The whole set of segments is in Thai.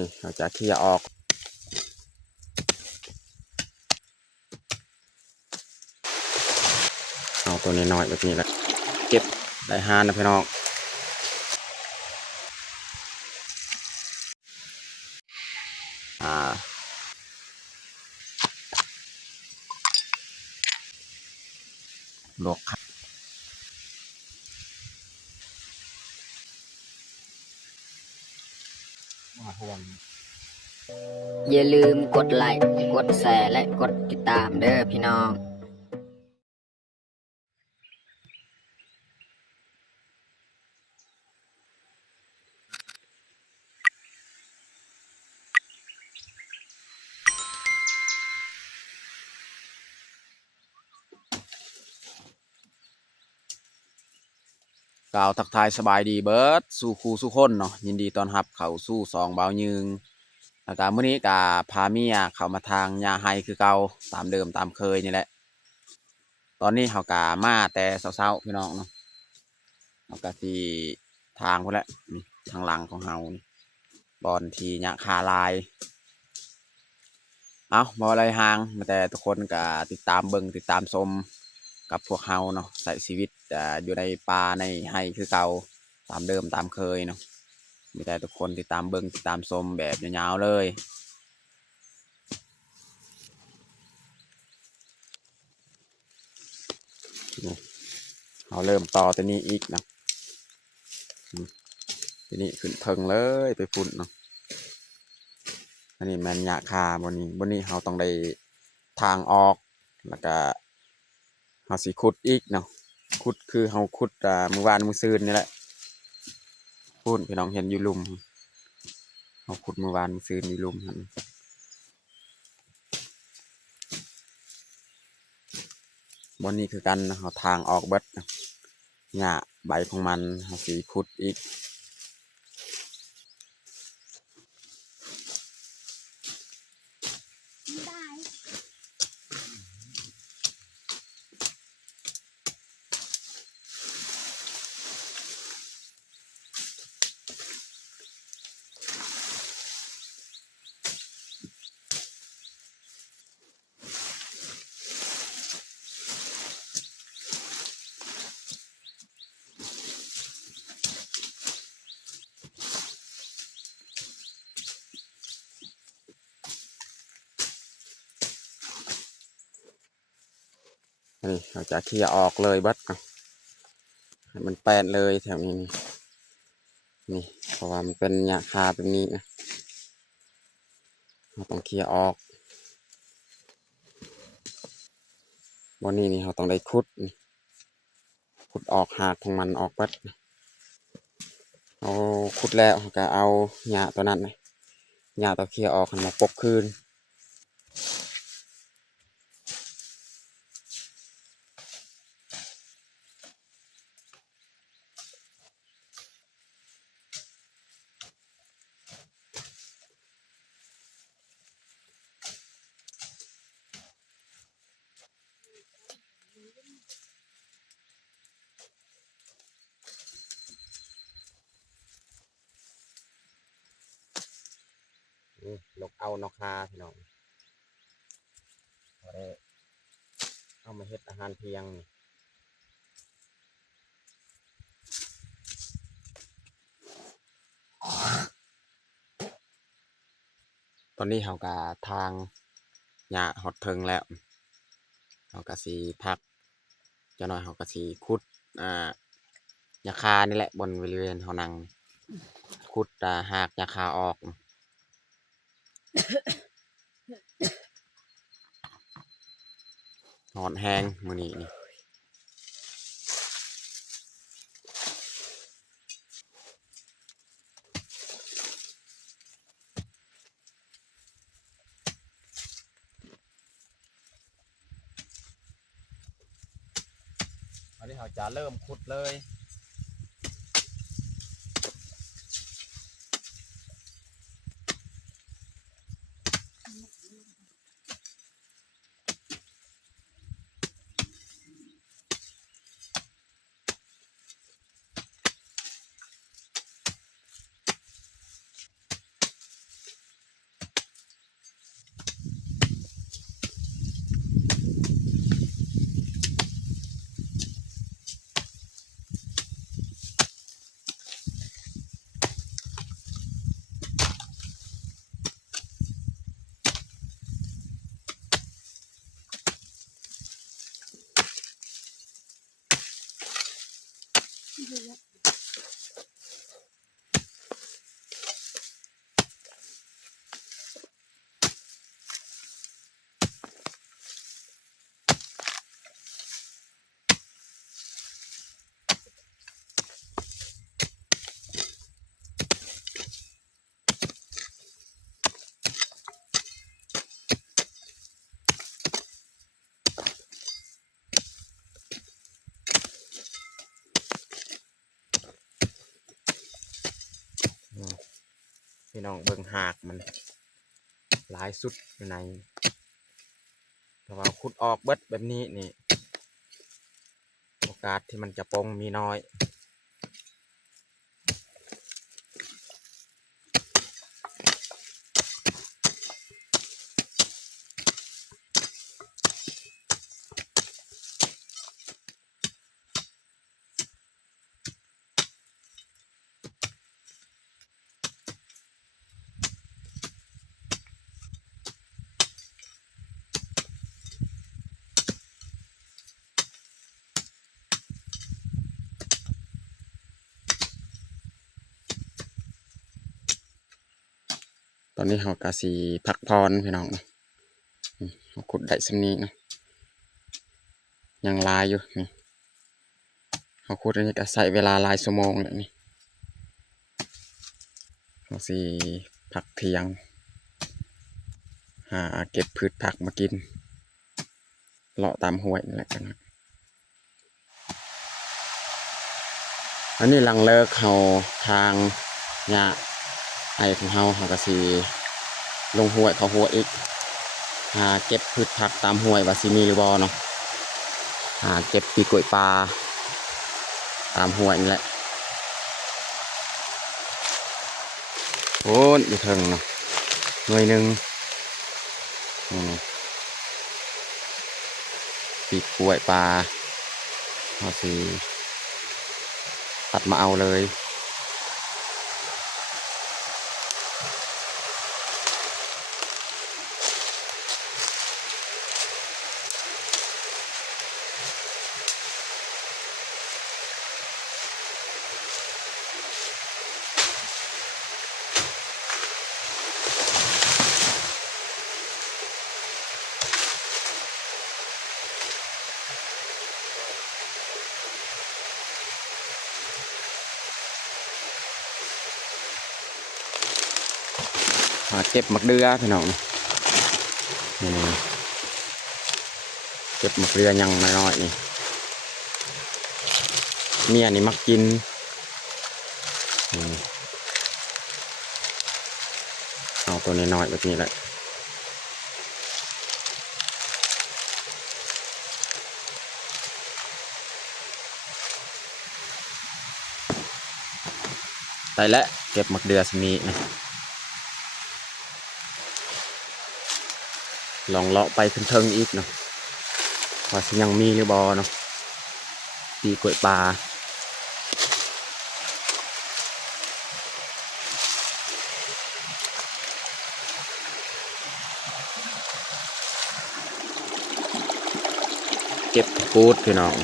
นี่เราจะเคลียร์ออกเอาตัวนี้น้อยแบบนี้แหละเก็บได้ห้านะพี่น้องลวกอย่าลืมกดไลค์กดแชร์และกดติดตามเด้อพี่น้องกล่าวทักทายสบายดีเบิร์ดสู่ครูสู่คนเนาะยินดีต้อนรับเข้าสู่สองเบายืงแล้วก็มื้อนี้ก็พาเมียเข้ามาทางยาไฮคือเก่าตามเดิมตามเคยนี่แหละตอนนี้เขากามาแต่เช้าๆพี่น้องเนาะเขากาที่ทางพวกแหละนี่ทางหลังของเฮานี่บอนทียะคาลายเอาบ่อะไรห่างมาแต่ทุกคนก็ติดตามเบิ่งติดตามชมกับพวกเฮาเนาะใส่ชีวิตอยู่ในป่าในไฮคือเก่าตามเดิมตามเคยเนาะมีแต่ทุกคนติดตามเบิ่งติดตามชมแบบยาวๆเลยนี่เราเริ่มต่อตัวนี้อีกเนาะตัวนี้ขึ้นเทิงเลยไปพุ่นเนาะอันนี้แมนยะคาบนนี้เราต้องได้ทางออกแล้วก็เราสิขุดอีกเนาะขุดคือเราขุดมือวานมือซืนนี่แหละพูดพี่น้องเห็นอยู่ลุมเราขุดมือวานมือซืนอยู่ลุมหันบนนี้คือกันเราทางออกเบิดหญ้าใบของมันเราสิขุดอีกนี่เราจะเคลียร์ออกเลยเบิดให้มันแปดเลยแถวนี้นี่เพราะว่ามันเป็นหญ้าคาแบบนี้นะเราต้องเคลียร์ออกบนนี้นี่เราต้องได้ขุดออกหากของมันออกเบิดเอาขุดแล้วก็เอาหญ้าตัวนั้นนะหญ้าตัวเคลียร์ออกมาปกคืนนกเอานกคาพี่น้องเอามาเฮ็ดอาหารเพียงตอนนี้เขาก็ทางหญ้าหดเทิงแล้วเขาก็สีพักจะหน่อยเขาก็สีขุดหญ้าคานี่แหละบนบริเวณเขานั่งขุดหากหญ้าคาออกหอนแห้งมื้อนี้นี่ตอนนี้เขาจะเริ่มขุดเลย พี่น้องเบิ่งหากมันหลายสุดอยู่ในแต่ว่าขุดออกเบิดแบบนี้นี่โอกาสที่มันจะปงมีน้อยตอนนี้เรากะสีพักพรพี่น้องเราขุดได้สำนี้เนาะยังลายอยู่นี่เราขุดอันนี้ก็ใส่เวลาหลายชั่วโมงเลยนี่เราสีพักเที่ยงหาเก็บพืชผักมากินเลาะตามห้วยนี่แหละกันนะอันนี้หลังเลิกเขาทางหญ้าไอ้ของเขาก็สีลงห้วยเขาห้วยอีกหาเก็บพืชผักตามห้วยว่าสิมีหรือบ่เนาะหาเก็บปีกล้วยปลาตามห้วยนี่แหละโอ้ยอยู่เทิงเนาะหน่วยหนึ่งปีกล้วยปลาเอาสิตัดมาเอาเลยมาเก็บมักเดือพี่น้องนี่เก็บมักเดือยังน้อยๆนี่เมียนี่มักกินเอาตัวน้อยๆแบบนี้แหละได้แล้วเก็บมักเดือสมีนะลองเลาะไปเทิงๆอีกเนาะว่าสิยังมีหรือบอเนาะปีกล้วยปลาเก็บปูดพี่น้อง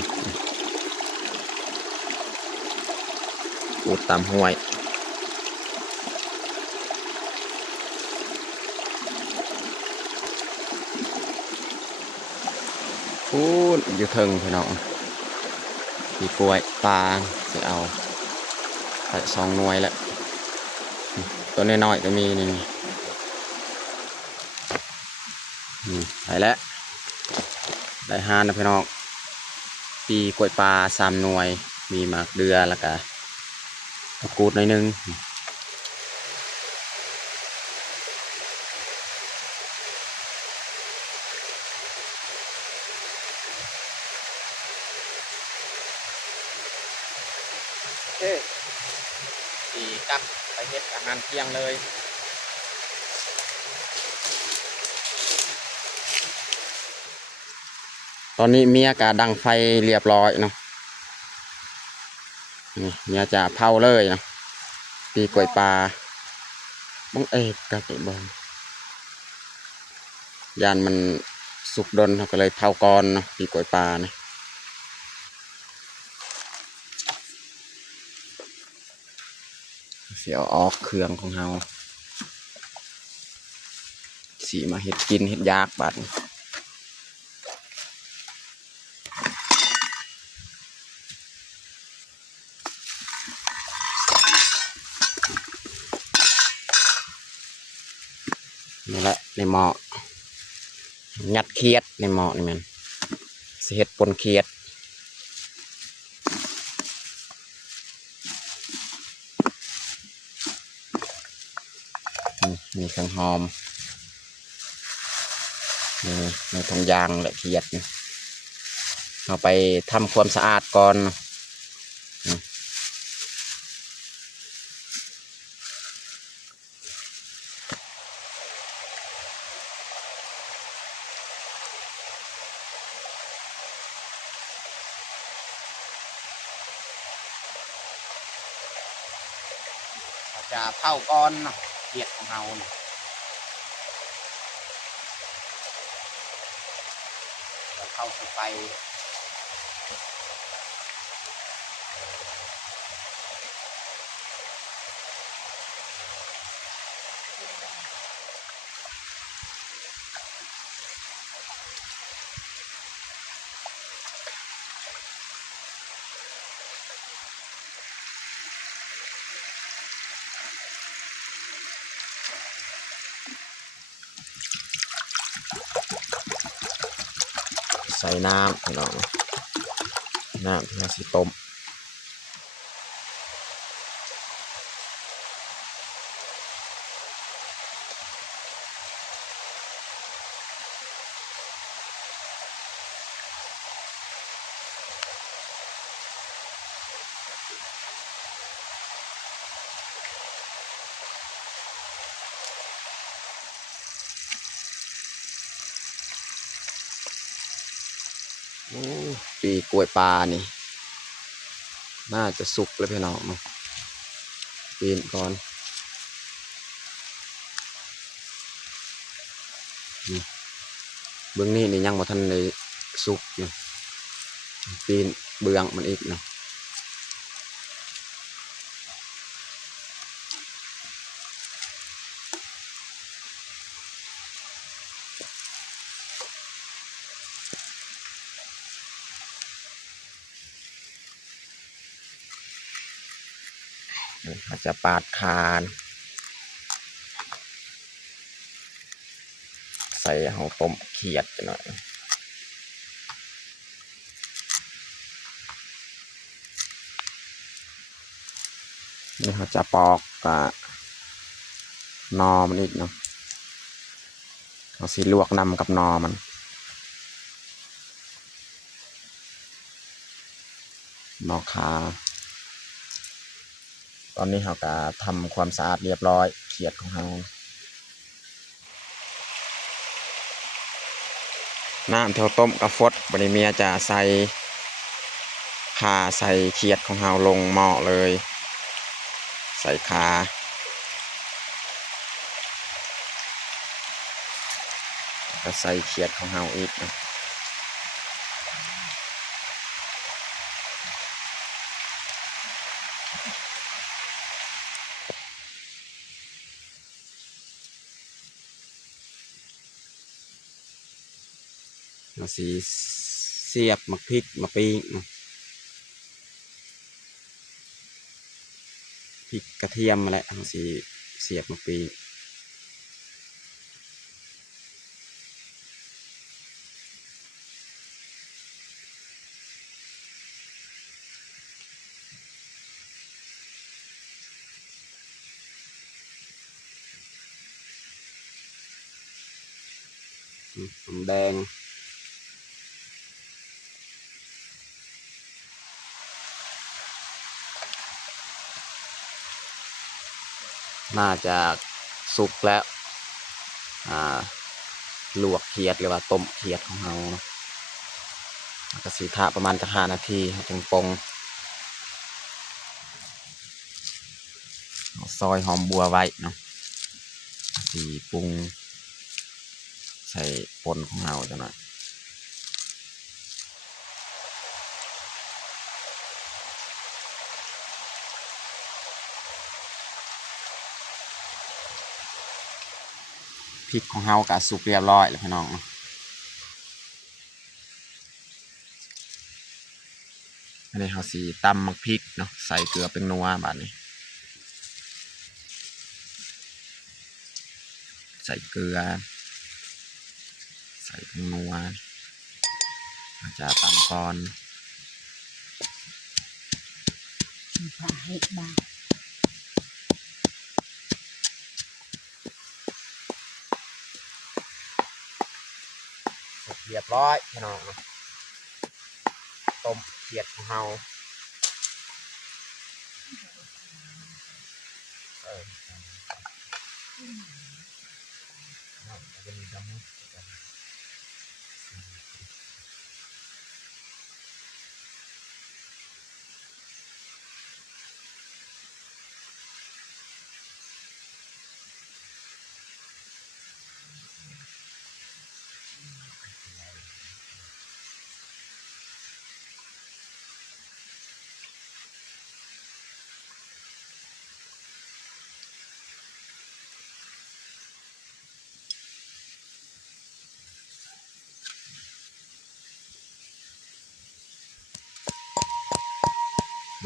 ปูดตามห้วยปูดอยู่เทิงพี่น้องปีกล้วยปลาจะเอาใส่2 หน่วยแล้วตัวน้อยๆก็มีนี่ใส่แล้วได้5นะพี่น้องปีกล้วยปลา3 หน่วยมีหมากเดือแล้วก็มะกรูดหน่อยนึงสีกลับไปเฮ็ดอาหารเที่ยงเลยตอนนี้เมียกะดังไฟเรียบร้อยเนาะนี่เมียจะเผาเลยเนาะปีกล้วยปลาบ้องกะเก็บบองยานมันสุกดนเขาก็เลยเผาก่อนเนาะปีกล้วยปลานะเสียออกเครื่องของเราสีมาเห็ดกินเห็ดยากบัดนี่แหละในหม้องัดเคียดในหม้อนี่มันสิเห็ดปนเคียด มีเครื่องหอมนี่ในถุงยางละเอียดเอาไปทำความสะอาดก่อนจะเผาก้อนเขียดของเราจะเข้าใส่ไฟใส่น้ำพี่น้องน้ำที่เราสิต้มปีกล้วยปลานี่น่าจะสุกแล้วพี่น้องปีนก่อนเบื้องนี้นี่ยังบ่ทันเลยสุกอยู่ปีนเบื้องมันอีกเนาะอาจจะปาดคานใส่เอาต้มเขียดกันหน่อยนี่เขาจะปอกนอมันอีกเนาะเอาสีลวกนำกับนอมันนอขาตอนนี้เขาก็ทำความสะอาดเรียบร้อยเขียดของเราน้ำเท่าต้มกระฟดบริเมียจะใส่ขาใส่เขียดของเราลงหม้อเลยใส่ขาก็ใส่เขียดของเราอีกนะเราสีเสียบมะพริกมะปีนะพริกกระเทียมมาแหละเราสีเสียบมะปีหอมแดงน่าจะสุกแล้วลวกเขียดหรือว่าต้มเขียดของเรากระสีทะประมาณจะ5 นาทีถึงปงซอยหอมบัวไว้เนาะสีปรุงใส่ปนของเราจังหน่อยพริกของเรากะสุกเรียบร้อยแล้วพี่น้องอันนี้เราสีตำมักพริกเนาะใส่เกลือเป็นนัวบาดนี้ใส่เกลือใส่เป็นนัวอาจจะตำก่อน เรียบร้อยพี่น้องต้มเขียดของเฮา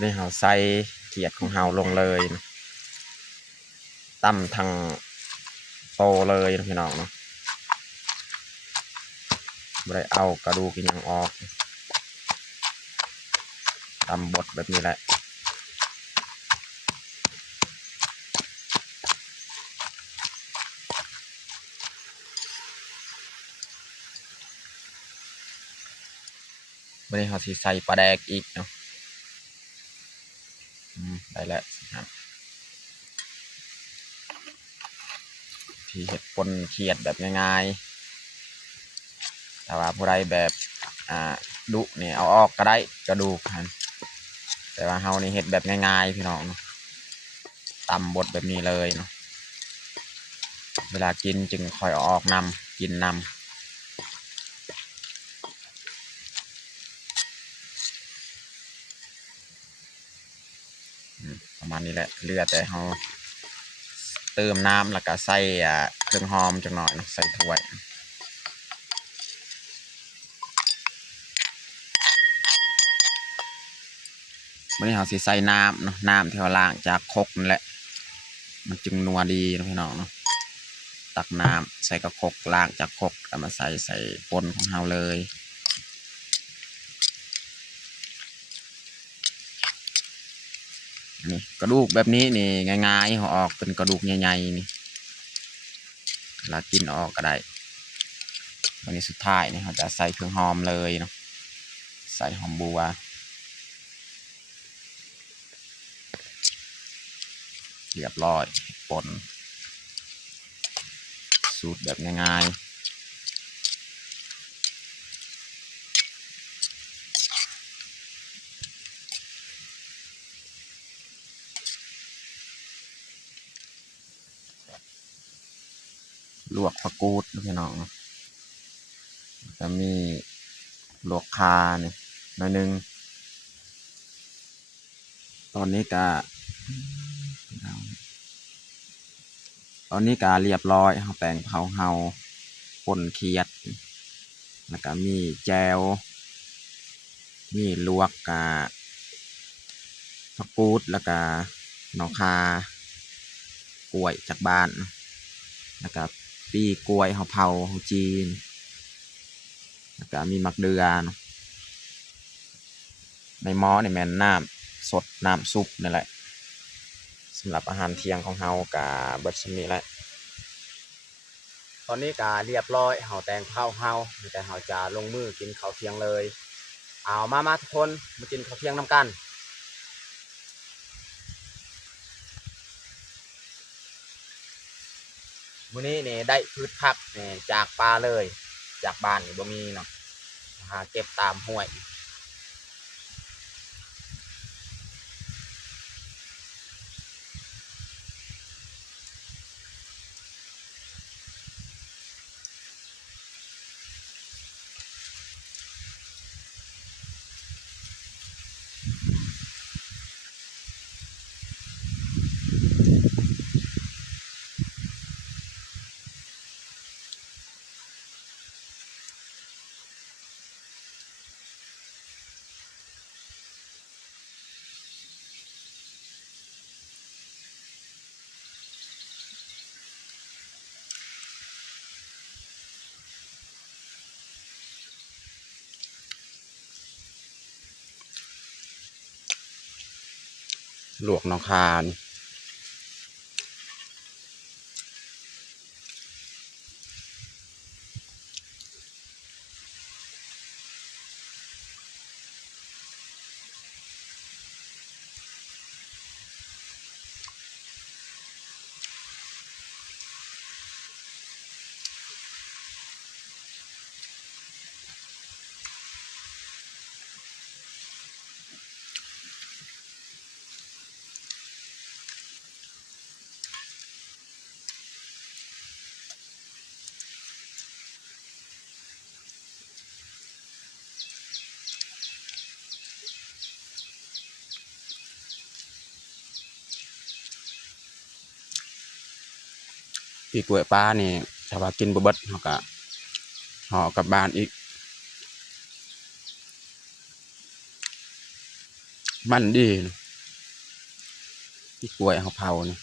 นี่เฮาใส่เขียดของเฮาลงเลยตั้มทางโตเลยพี่น้องเนาะไม่ได้เอากระดูกยังออกตำบดแบบนี้แหละวันนี้เขาสิใส่ปลาแดกอีกเนาะได้แล้วครับที่เห็ดปนเขียดแบบง่ายๆแต่ว่าผู้ใดแบบดุเนี่ยเอาออกก็ได้กระดูกครับแต่ว่าเฮานี่เห็ดแบบง่ายๆพี่น้องเนาะตำบดแบบนี้เลยเนาะเวลากินจึงคอยเอาออกนำกินนำประมาณนี้แหละเหลือแต่เขาเติมน้ำแล้วก็ใส่เครื่องหอมจังหน่อยนะใส่ถ้วยวันนี้เขาสิใส่น้ำเนาะน้ำที่เราล้างจากครกนั่นแหละมันจึงนัวดีนะพี่น้องเนาะตักน้ำใส่กระครกล้างจากครกแล้วมาใส่ปนของเราเลยนี่กระดูกแบบนี้นี่ง่ายๆเขาออกเป็นกระดูกใหญ่ๆนี่เรากินออกก็ได้วันนี้สุดท้ายนี่เขาจะใส่เครื่องหอมเลยเนาะใส่หอมบัวเรียบร้อยปนสูตรแบบง่ายๆลวกผักกูดพี่น้องจะมีลวกคาเนี่ยหน่อยนึงตอนนี้ก็เรียบร้อยเขาแต่งเผาเฮาป่นเขียดแล้วก็มีแจวมีลวกกะผักกูดแล้วก็หน่อคากล้วยจากบ้านแล้วก็ปีกล้วยเฮาเผาเฮาจีนแล้วก็มีมักเดือในหม้อนี่แม่นน้ำสดน้ำซุปนั่นแหละสำหรับอาหารเที่ยงของเฮากะเบิดซุนี้แหละตอนนี้กะเรียบร้อยเฮาแต่งข้าวเฮาแต่เฮาจะลงมือกินข้าวเที่ยงเลยเอามาทุกคนมากินข้าวเที่ยงน้ำกันมื้อนี้นี่ได้พืชผักนี่จากป่าเลยจากบ้านนี่บ่มีเนาะหาเก็บตามห้วยลวกน้องคาน ปีกล้วยปลานี่ถ้าว่ากินบ่เบิดเฮาก็ห่อกลับบ้านอีกมันดีนะปีกล้วยเฮาเผานี่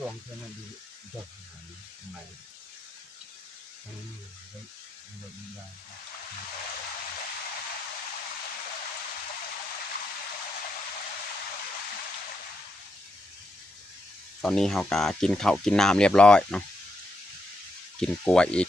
ลองเท่านั้นดูดอกหายใหม่ตอนนี้เฮาก็กินข้าวกินน้ำเรียบร้อยเนาะกินกล้วยอีก